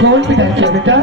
कौन पिता है बेटा?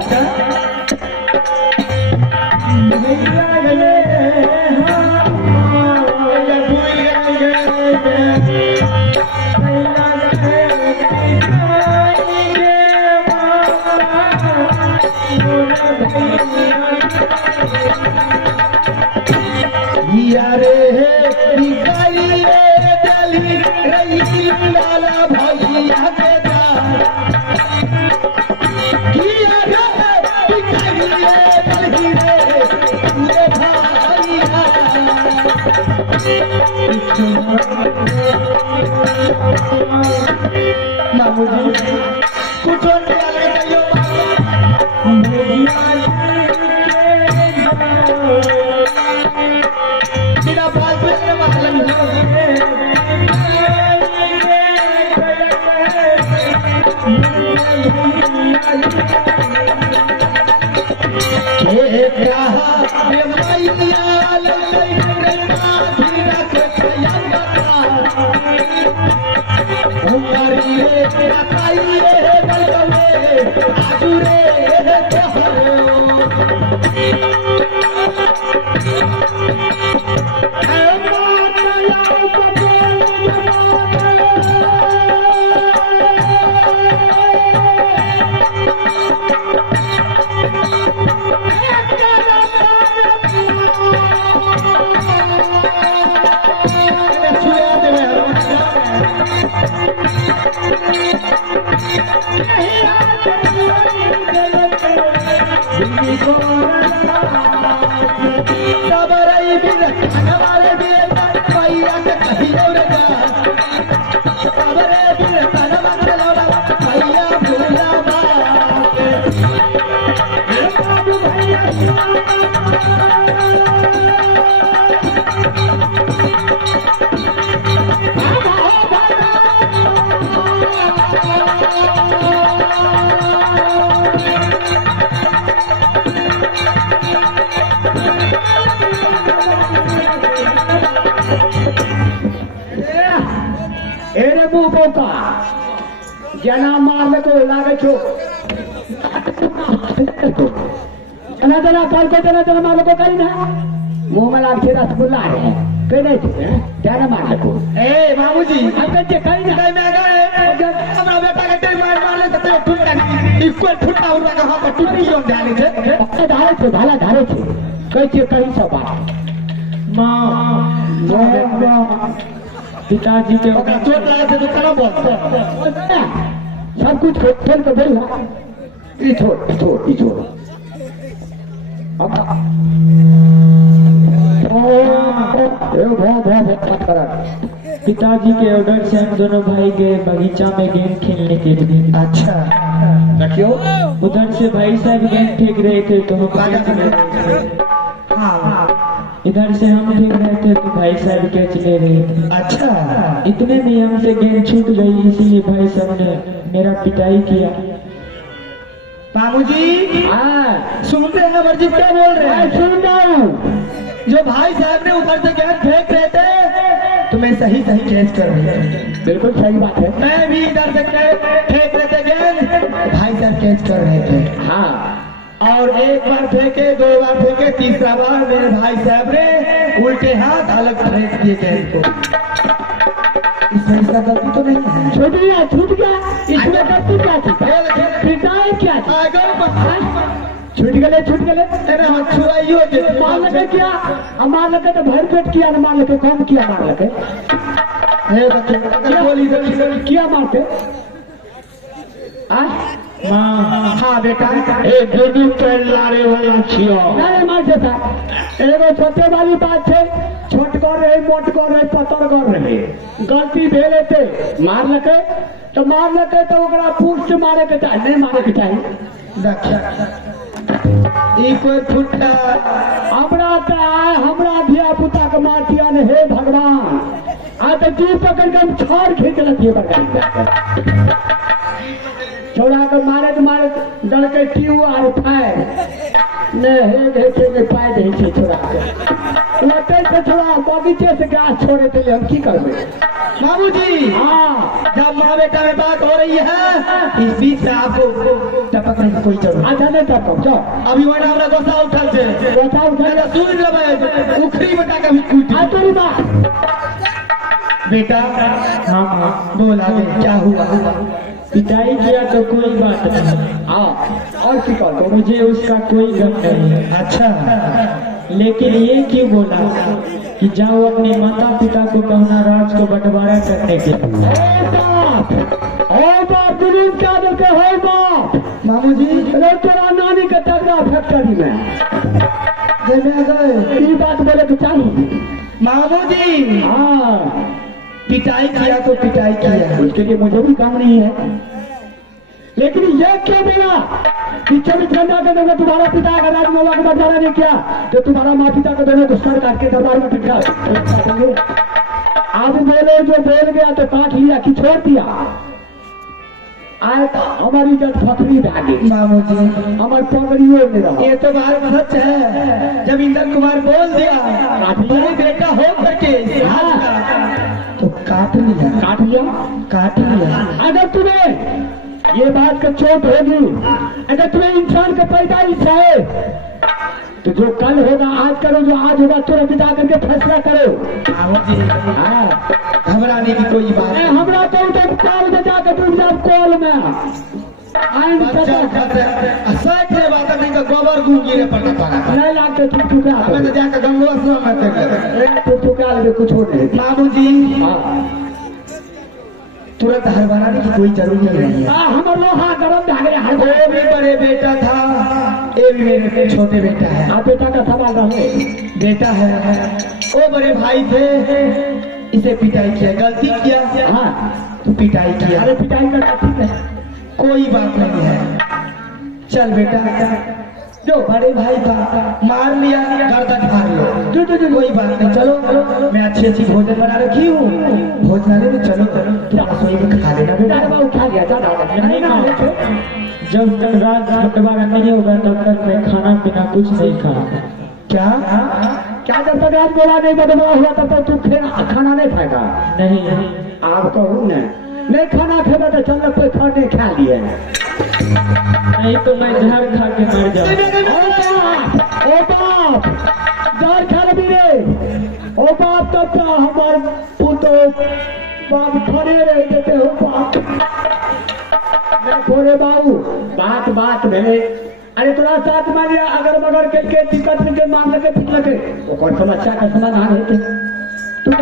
जना मारने को लागे छो जना जना कल को जना जना मारने को करी ना मुंह में लाग छे रसगुल्ला है कई नहीं छे जना मारने को ए बाबूजी अब के कई ना कई में अगर हमरा बेटा के टाइम मार ले तो टूट जाए इक्वल फुटा उड़ा के हां पर टूटी जोन डाले छे धारे छे भाला धारे छे कई छे कई सब बात मां पिताजी के चोट लगा थे तो कना बोलते सब कुछ खेल के बोल ई छोड़ पिताजी के ऑर्डर से हम दोनों भाई गए बगीचा में गेम खेलने के लिए। अच्छा रखियो। उधर से भाई साहब गेम फेंक रहे थे तो हम इधर से हम फेंक रहे थे तो भाई साहब कैच ले रहे थे। अच्छा इतने में हमसे गेम छूट गई इसीलिए भाई साहब ने मेरा पिटाई किया। बाबूजी सुनते हैं वर्जित क्या बोल रहे हैं? सुन रहा हूँ। जो भाई साहब ने ऊपर से गेंद फेंक रहे थे तो मैं सही कैच कर रही हूँ। बिल्कुल सही बात है। मैं भी इधर से फेंक रहे थे गेंद भाई साहब कैच कर रहे थे। हाँ और एक बार फेंके दो बार फेंके तीसरा बार मेरे भाई साहब ने उल्टे हाथ अलग फेंक दिए गेंद को। इसमें इसका गलती तो नहीं है। छूट गया इसमें गलती क्या थी? पिटाई क्या थी? छूट गए तेरे हाथ छुआइयो के मार लगे क्या? मार लगे तो भर पेट किया मार लगे कम किया मार लगे बोली किया मारते हाँ बेटा एक दुनू पेड़ लारे वाला छियो नहीं मार देता। एगो छोटे वाली बात है छोट कर रहे मोट कर रहे पतर कर रहे गलती भेले थे मार लगे तो ओकरा पूछ से मारे के चाहिए नहीं मारे के चाहिए। कोई फुट्टा हमरा धिया पुता के मार दिया ने हे भगवान आ तो जीव पकड़ के हम छोड़ खींच लेती छोड़ा कर मारे डर के ट्यू और फायर ने हे देखे के पाए दे छोड़ा के लटे से थोड़ा बगीचे से गैस छोड़े थे हम की करबे। बाबूजी हाँ जब माँ बेटा में बात हो रही है इस बीच में आपको टपकने की कोई जरूरत अच्छा नहीं तब जाओ अभी वही हमरा गोसा उठल से बता उठा सुन लेबै उखरी बेटा का भी कूट आ तोरी बात बेटा हाँ हाँ बोल आगे क्या हुआ पिटाई किया तो कोई बात नहीं, हाँ और की कर दो मुझे उसका कोई गम नहीं है। अच्छा लेकिन ये क्यों बोला कि जाओ अपने माता पिता को कहना राज को बंटवारा करने के लिए। ओ बाप जुलूम क्या देते हो बाप मामू जी अरे तेरा नानी के टका फैक्ट्री में जब आ गए ये बात बोले तो चालू मामू जी हाँ पिटाई किया तो पिटाई किया उसके लिए मुझे भी काम नहीं है, लेकिन ये क्यों बोला कि 24 घंटा के अंदर तुम्हारा पिता का राजमौला को बंटवारा नहीं किया तो तुम्हारा माँ पिता को दोनों को सर काट के दरबार में बिठा आप बोले जो बोल गया तो काट लिया कि छोड़ दिया आए तो हमारी जब फखरी भागी मामू जी हमारे पगड़ियों में रहा ये तो बात सच है जब इंद्र कुमार बोल दिया बड़े बेटा हो करके तो काट लिया अगर तुम्हें ये बात का चोट होगी, अगर तुम्हें इंसान का पैदाइश है तो जो कल होगा आज करो, जो आज होगा तुरंत जा करके फैसला करो। मामू जी हाँ घबराने की कोई बात नहीं हमरा तो उधर कॉल में जाकर डूब जाओ कॉल में आइन बच्चा सच है बात नहीं तो गोबर गू गिरे पड़ता पारा नहीं लागते तुम चुका हमें तो जाकर गंगवा स्नान में देख तुम चुका लगे कुछ हो नहीं। मामू जी हाँ तुरंत हड़बड़ाने की कोई जरूरत नहीं है हमारे लोहा गरम भागे हर वो भी बड़े बेटा था ये भी मेरे छोटे बेटा है आप बेटा का सवाल रहे बेटा है वो बड़े भाई थे इसे पिटाई किया गलती किया हाँ तो पिटाई किया अरे पिटाई करना ठीक है कोई बात नहीं है चल बेटा जो बड़े भाई था मार लिया गर्दन फाड़ लो जो कोई बात नहीं चलो मैं अच्छी अच्छी भोजन बना रखी हूँ भोजनालय में चलो तुम रसोई में खा लेना बेटा उठा लिया ज्यादा नहीं ना जब तक राज बंटवारा नहीं होगा तब तक मैं खाना पीना कुछ नहीं खाऊंगा। क्या क्या जब तक रात गोला नहीं बदला हुआ तब तक तू खाना नहीं खाएगा नहीं आप कहूँ न नहीं खाना खेगा तो चल कोई खाने खा लिए नहीं तो मैं झाड़ खा के मर जाऊँ। ओ बाप जहर खा रही रे ओ बाप तब तो हमारे पुतो बाप खड़े रह देते हो बाप खोरे बाबू बात भेले अरे तोरा साथ मारिया अगर मगर के टिकट के मांग लगे पिट लगे वो कौन समस्या का समाधान है